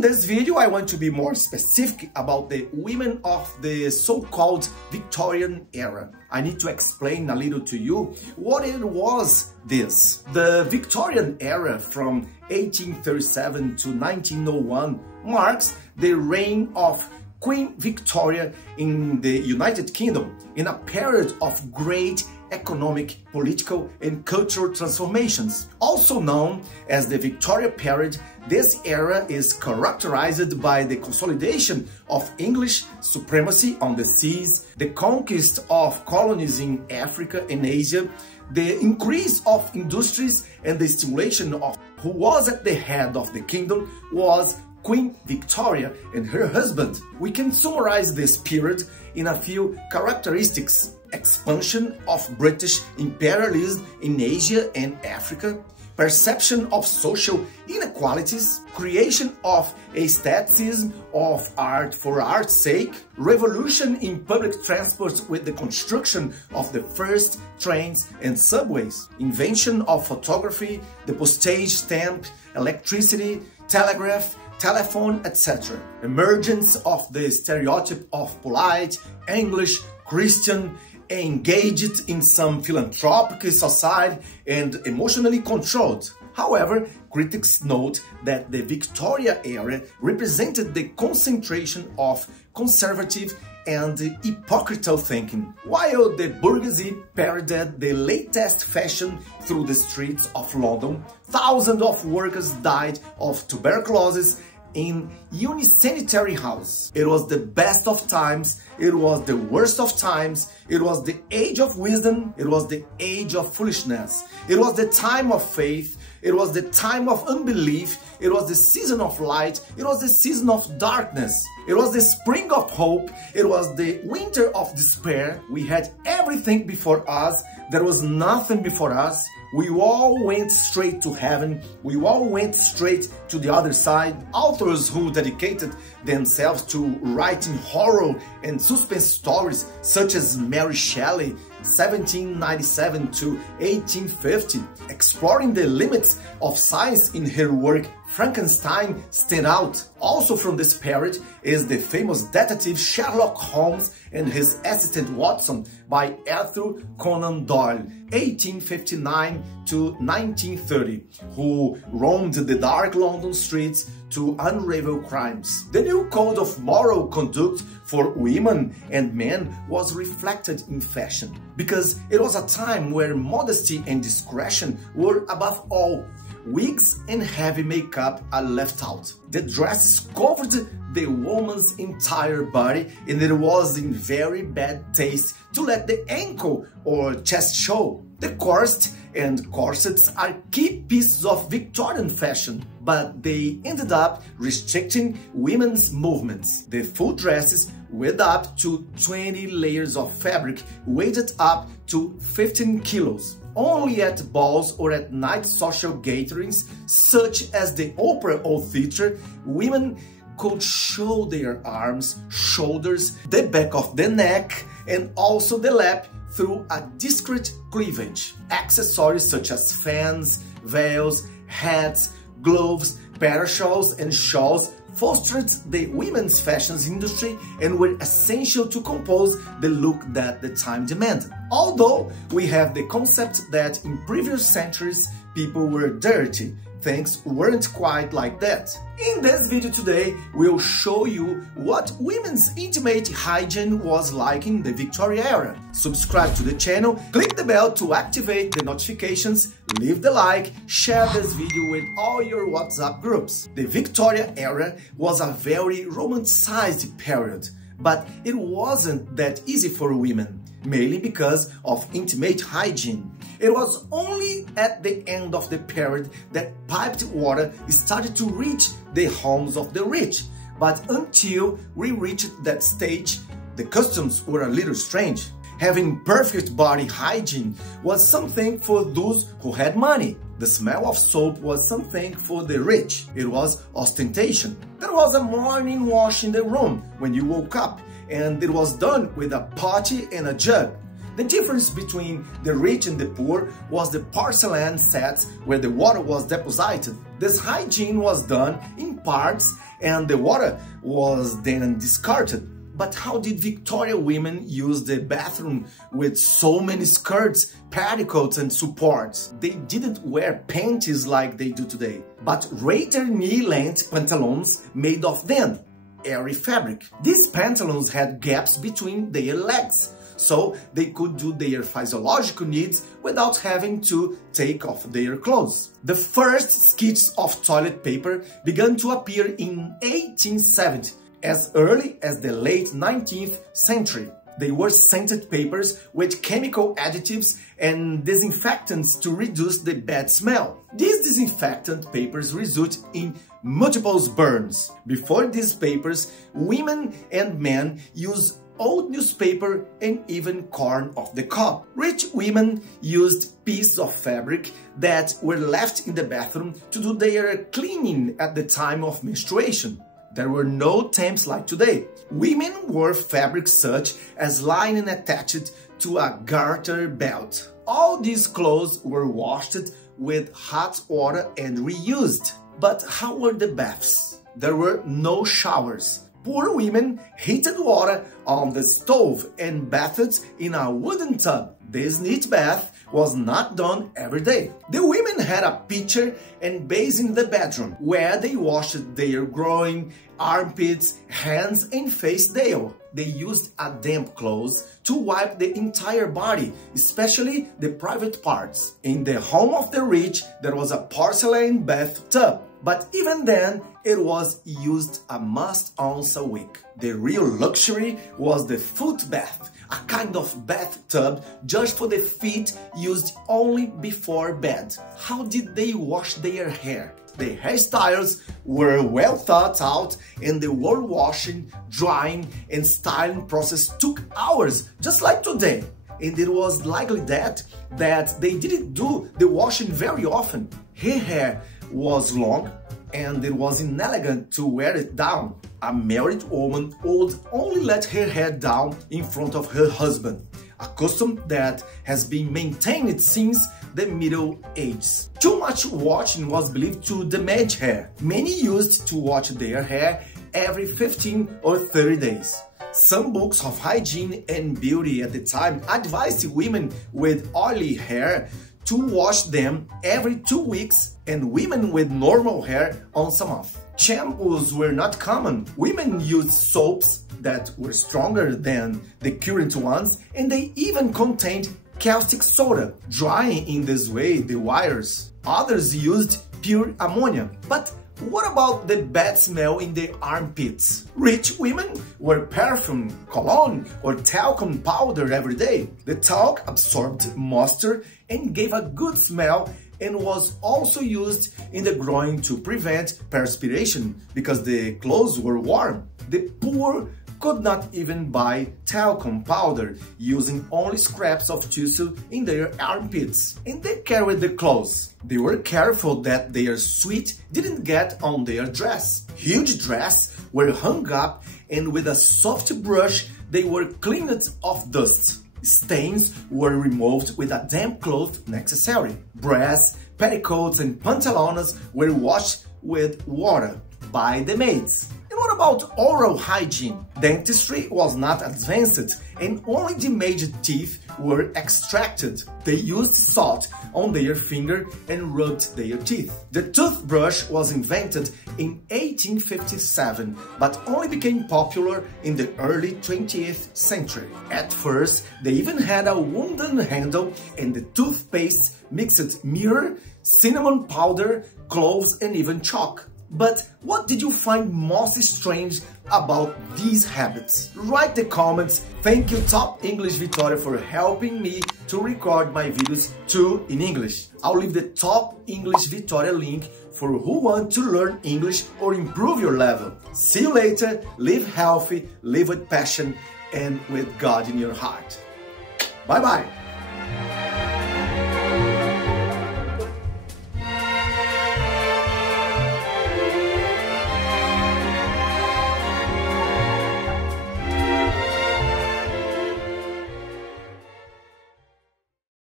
In this video, I want to be more specific about the women of the so-called Victorian era. I need to explain a little to you what it was this. The Victorian era from 1837 to 1901 marks the reign of Queen Victoria in the United Kingdom in a period of great economic, political and cultural transformations. Also known as the Victoria period, this era is characterized by the consolidation of English supremacy on the seas, the conquest of colonies in Africa and Asia, the increase of industries and the stimulation of who was at the head of the kingdom was Queen Victoria and her husband. We can summarize this period in a few characteristics: expansion of British imperialism in Asia and Africa, perception of social inequalities, creation of aestheticism of art for art's sake, revolution in public transport with the construction of the first trains and subways, invention of photography, the postage stamp, electricity, telegraph, telephone, etc. Emergence of the stereotype of polite, English, Christian, engaged in some philanthropic society and emotionally controlled. However, critics note that the Victoria era represented the concentration of conservative and hypocritical thinking, while the bourgeoisie paraded the latest fashion through the streets of London. Thousands of workers died of tuberculosis in unisanitary house. It was the best of times, it was the worst of times, it was the age of wisdom, it was the age of foolishness, it was the time of faith, it was the time of unbelief, it was the season of light, it was the season of darkness, it was the spring of hope, it was the winter of despair. We had everything before us, there was nothing before us. We all went straight to heaven, we all went straight to the other side. Authors who dedicated themselves to writing horror and suspense stories, such as Mary Shelley, 1797 to 1850, exploring the limits of science in her work Frankenstein, stand out. Also from this period is the famous detective Sherlock Holmes and his assistant Watson by Arthur Conan Doyle, 1859 to 1930, who roamed the dark London streets to unravel crimes. The new code of moral conduct for women and men was reflected in fashion, because it was a time where modesty and discretion were above all. Wigs and heavy makeup are left out. The dresses covered the woman's entire body, and it was in very bad taste to let the ankle or chest show. The corset and corsets are key pieces of Victorian fashion, but they ended up restricting women's movements. The full dresses weighed up to 20 layers of fabric, weighed up to 15 kilos. Only at balls or at night social gatherings, such as the opera or theater, women could show their arms, shoulders, the back of the neck, and also the lap through a discreet cleavage. Accessories such as fans, veils, hats, gloves, parasols, and shawls fostered the women's fashion industry and were essential to compose the look that the time demanded. Although we have the concept that in previous centuries people were dirty, things weren't quite like that. In this video today, we'll show you what women's intimate hygiene was like in the Victoria era. Subscribe to the channel, click the bell to activate the notifications, leave the like, share this video with all your WhatsApp groups. The Victoria era was a very romanticized period, but it wasn't that easy for women, mainly because of intimate hygiene. It was only at the end of the period that piped water started to reach the homes of the rich. But until we reached that stage, the customs were a little strange. Having perfect body hygiene was something for those who had money. The smell of soap was something for the rich. It was ostentation. There was a morning wash in the room when you woke up, and it was done with a potty and a jug. The difference between the rich and the poor was the porcelain sets where the water was deposited. This hygiene was done in parts and the water was then discarded. But how did Victorian women use the bathroom with so many skirts, petticoats and supports? They didn't wear panties like they do today, but rather knee-length pantaloons made of then airy fabric. These pantaloons had gaps between their legs, so they could do their physiological needs without having to take off their clothes. The first skits of toilet paper began to appear in 1870, as early as the late 19th century. They were scented papers with chemical additives and disinfectants to reduce the bad smell. These disinfectant papers result in multiple burns. Before these papers, women and men used old newspaper and even corn off the cob. Rich women used pieces of fabric that were left in the bathroom to do their cleaning at the time of menstruation. There were no temps like today. Women wore fabric such as lining attached to a garter belt. All these clothes were washed with hot water and reused. But how were the baths? There were no showers. Poor women heated water on the stove and bathed in a wooden tub. This neat bath was not done every day. The women had a pitcher and basin in the bedroom, where they washed their groin, armpits, hands and face daily. They used a damp cloth to wipe the entire body, especially the private parts. In the home of the rich, there was a porcelain bathtub, but even then, it was used a must once a week. The real luxury was the foot bath, a kind of bathtub just for the feet used only before bed. How did they wash their hair? The hairstyles were well thought out and the whole washing, drying and styling process took hours, just like today. And it was likely that they didn't do the washing very often. Her hair was long and it was inelegant to wear it down. A married woman would only let her hair down in front of her husband, a custom that has been maintained since the Middle Ages. Too much washing was believed to damage hair. Many used to wash their hair every 15 or 30 days. Some books of hygiene and beauty at the time advised women with oily hair to wash them every 2 weeks and women with normal hair once a month. Shampoos were not common. Women used soaps that were stronger than the current ones and they even contained caustic soda, drying in this way the wires. Others used pure ammonia. But what about the bad smell in the armpits? Rich women wore perfume, cologne or talcum powder every day. The talc absorbed moisture and gave a good smell and was also used in the groin to prevent perspiration because the clothes were warm. The poor could not even buy talcum powder, using only scraps of tissue in their armpits. And they carried the clothes. They were careful that their sweat didn't get on their dress. Huge dresses were hung up and with a soft brush they were cleaned of dust. Stains were removed with a damp cloth necessary. Breasts, petticoats and pantalones were washed with water by the maids. And what about oral hygiene? Dentistry was not advanced and only damaged teeth were extracted. They used salt on their finger and rubbed their teeth. The toothbrush was invented in 1857, but only became popular in the early 20th century. At first, they even had a wooden handle and the toothpaste mixed myrrh, cinnamon powder, cloves and even chalk. But what did you find most strange about these habits? Write the comments. Thank you Top English Victoria for helping me to record my videos too in English. I'll leave the Top English Victoria link for who want to learn English or improve your level. See you later. Live healthy, live with passion and with God in your heart. Bye bye.